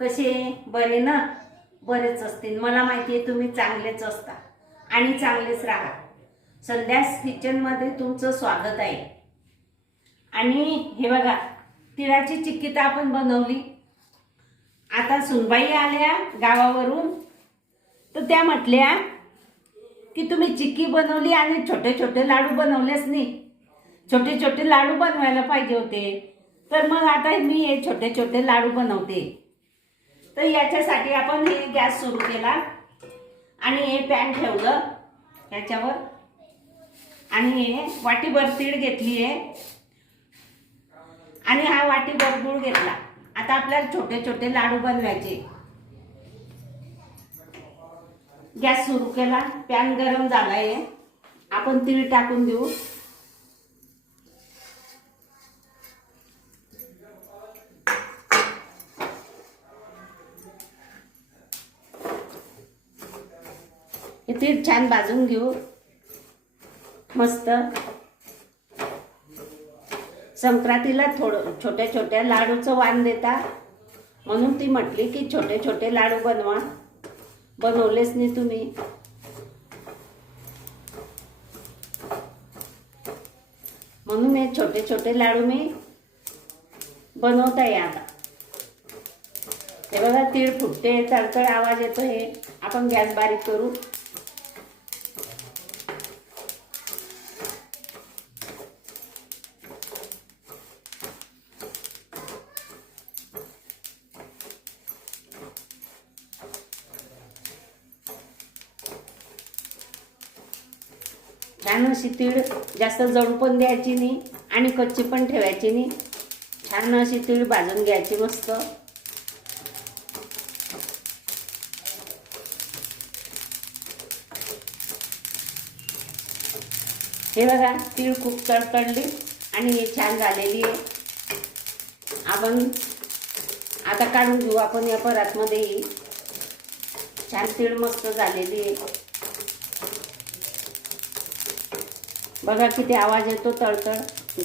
कसे बरे ना? बरेच असतील. मला माहिती आहे तुम्ही चांगलेच असता. आणि चांगलेच राहा. संध्यास किचनमध्ये तुमचं स्वागत आहे. आणि हे बघा तिळाची चिक्की तर आपण बनवली. आता सुनबाई आल्या गावावरून. तर त्या म्हटल्या की तुम्ही चिक्की बनवली आणि छोटे छोटे लाडू बनवलेच नाही. छोटे छोटे लाडू बनवायला पाहिजे होते. तर मग आता मी हे छोटे छोटे लाडू बनवते. तर याच्यासाठी आपण हे गॅस सुरू केला. आणि हे पॅन ठेवलं याच्यावर. आणि हे वाटीभर तीळ घेतली आहे. आणि हा वाटीभर गुळ घेतला. आता आपल्याला छोटे छोटे लाडू बनवायचे. गॅस सुरू केला. पॅन गरम झालाय. आपण तीळ टाकून देऊ. हे तीळ छान भाजून घेऊ. मस्त. संक्रांतीला थोडं छोट्या छोट्या लाडूचं वाण देता. म्हणून ती म्हटली की छोटे छोटे लाडू बनवा. बनवलेच नाही तुम्ही. म्हणून हे छोटे छोटे लाडू मी बनवत आहे आता. हे बघा तीळ फुटते तडतड आवाज येतो हे. आपण गॅस बारीक करू. अशी तीळ जास्त जळू पण द्यायची नाही आणि कच्ची पण ठेवायची नाही. छान अशी तीळ भाजून घ्यायची मस्त. हे बघा तीळ खूप तडतडली आणि हे छान झालेली आहे. आपण आता काढून घेऊ आपण या परातमध्ये छान तीळ मस्त झालेली आहे. बघा किती आवाज येतो तळतळ.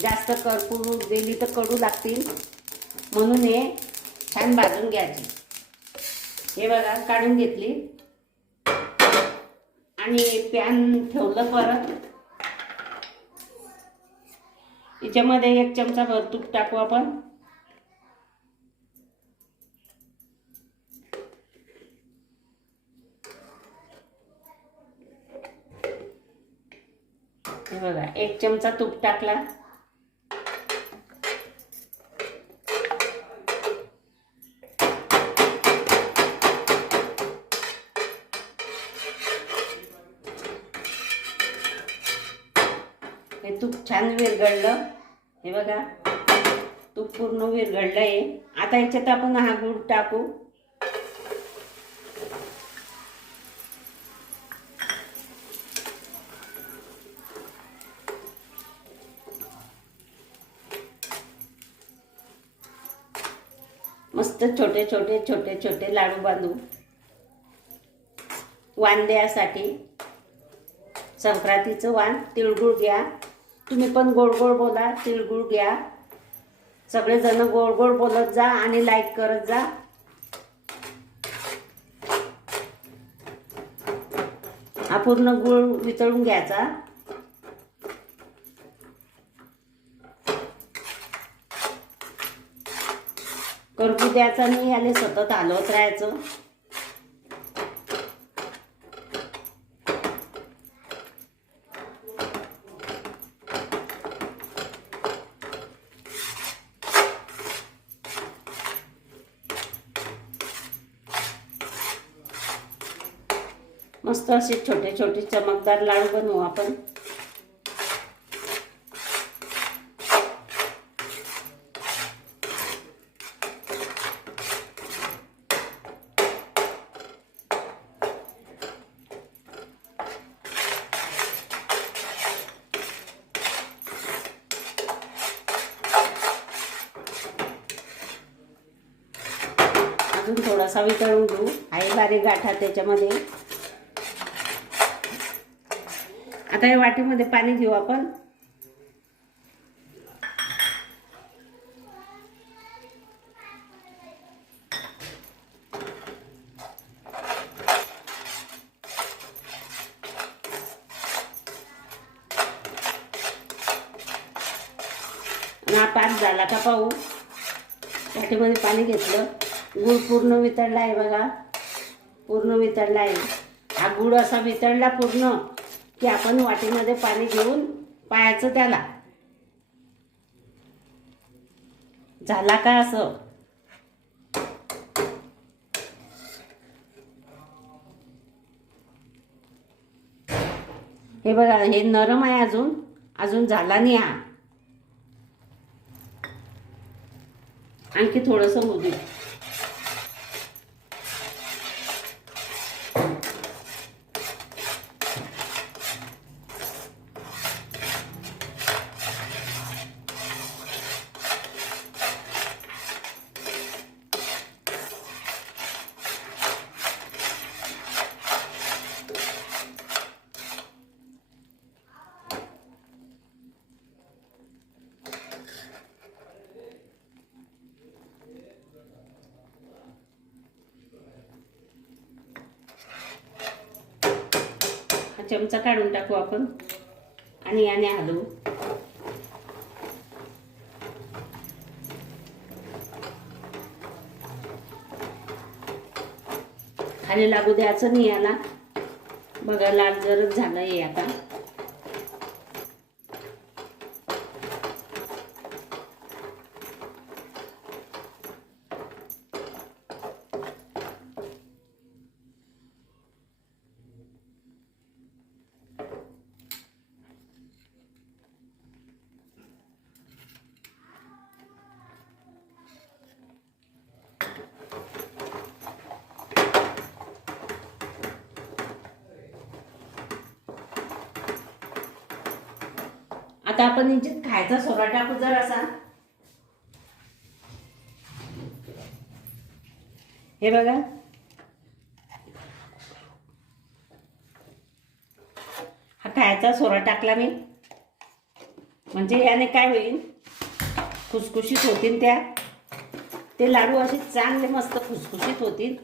जास्त करपूर दिली तर कडू लागतील. म्हणून हे छान भाजून घ्यायची. हे बघा काढून घेतली. आणि पॅन ठेवलं परत. याच्यामध्ये एक चमचा भर तूप टाकू आपण. हे बघा एक चमचा तूप टाकला. हे तूप छान विरघळलं. हे बघा तूप पूर्ण विरघळलं आहे आता याच्यात आपण हा गूळ टाकू. मस्त छोटे छोटे छोटे छोटे लाडू बांधू. वाण द्यासाठी. संक्रांतीचं वाण तिळगुळ घ्या. तुम्ही पण गोड गोड बोला तिळगुळ घ्या. सगळेजण गोड गोड बोलत जा आणि लाईक करत जा. हा पूर्ण गुळ वितळून घ्यायचा. द्यायचा नाही याने सतत हलवत राहायचं. मस्त असे छोटे छोटे चमकदार लाडू बनवू आपण. अजून थोडासा वितळून घेऊ. आहे बारीक गाठा त्याच्यामध्ये. आता या वाटीमध्ये पाणी घेऊ आपण. पाच झाला का पाहू? वाटीमध्ये पाणी घेतलं. गूळ पूर्ण वितळला आहे बघा. पूर्ण वितळला आहे. हा गूळ असा वितळला पूर्ण की आपण वाटीमध्ये पाणी घेऊन पायाचं त्याला. झाला का असं? हे बघा हे नरम आहे अजून. अजून झाला नाही हा. आणखी थोडंसं होऊ दे. चमचा काढून टाकू आपण. आणि याने हलवू खाली लागू द्यायचं नाही याला. बघा लाल जरच झालं आहे आता. आता आपण यांच्यात खायचा सोडा टाकू जर असा. हे बघा. हा खायचा सोडा टाकला मी. म्हणजे याने काय होईल? खुसखुशीत होतील त्या. ते लाडू असे चांगले मस्त खुसखुशीत होतील.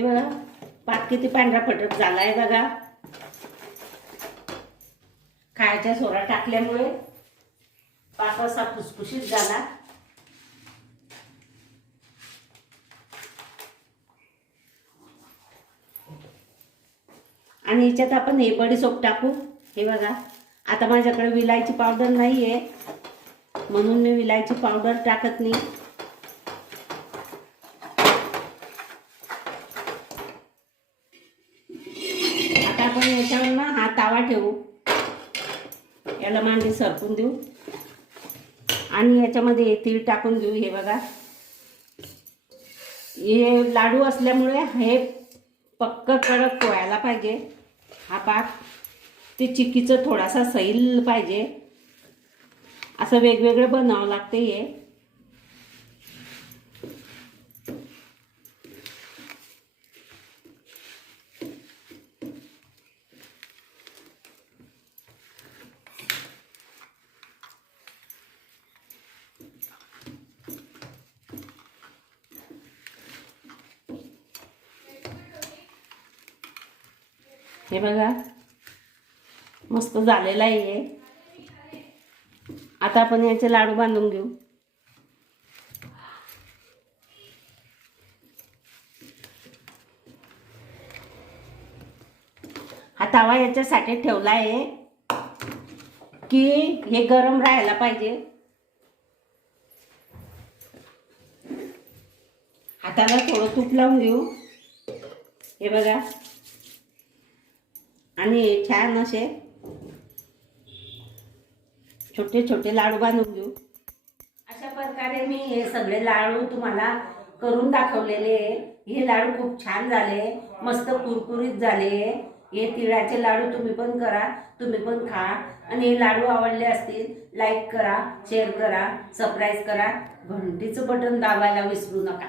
हे बघा पात किती पांढरा फटक झाला आहे बघा. खायच्या सोरा टाकल्यामुळे पाक असा फुसफुशीत झाला. आणि याच्यात आपण हे बडीसोप टाकू. हे बघा आता माझ्याकडे विलायची पावडर नाही आहे म्हणून मी विलायची पावडर टाकत नाही आता आपण याच्यावर ना हा तावा ठेवू. याला मांडी सरकून देऊ. आणि याच्यामध्ये तीळ टाकून देऊ हे बघा. हे लाडू असल्यामुळे हे पक्क कडक पोळायला पाहिजे. हा पाक. ते चिकीचं थोडासा सैल पाहिजे. असं वेगवेगळं बनावं लागते हे. हे बघा. मस्त झालेला आहे आता आपण याचे लाडू बांधून घेऊ. हा तवा याच्यासाठी ठेवला आहे की हे गरम राहायला पाहिजे. हाताला थोडं तूप लावून घेऊ. हे बघा. आणि छान असे छोटे छोटे लाडू बांधून घेऊ. अशा प्रकारे मी हे सगळे लाडू तुम्हाला करून दाखवलेले हे लाडू खूप छान झाले. मस्त कुरकुरीत झाले. हे तिळाचे लाडू तुम्ही पण करा तुम्ही पण खा. आणि हे लाडू आवडले असतील लाईक करा शेअर करा सबस्क्राईब करा. घंटीचं बटन दाबायला विसरू नका.